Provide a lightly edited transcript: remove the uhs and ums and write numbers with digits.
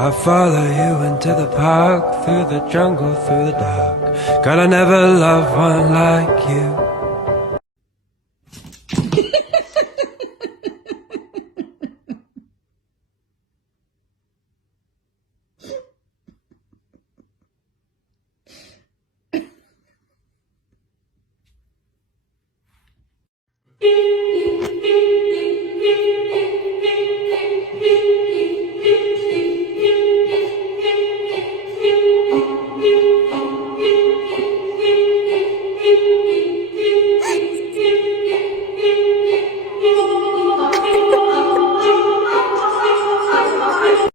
I'll follow you into the park, through the jungle, through the dark. Girl, I never loved one like you.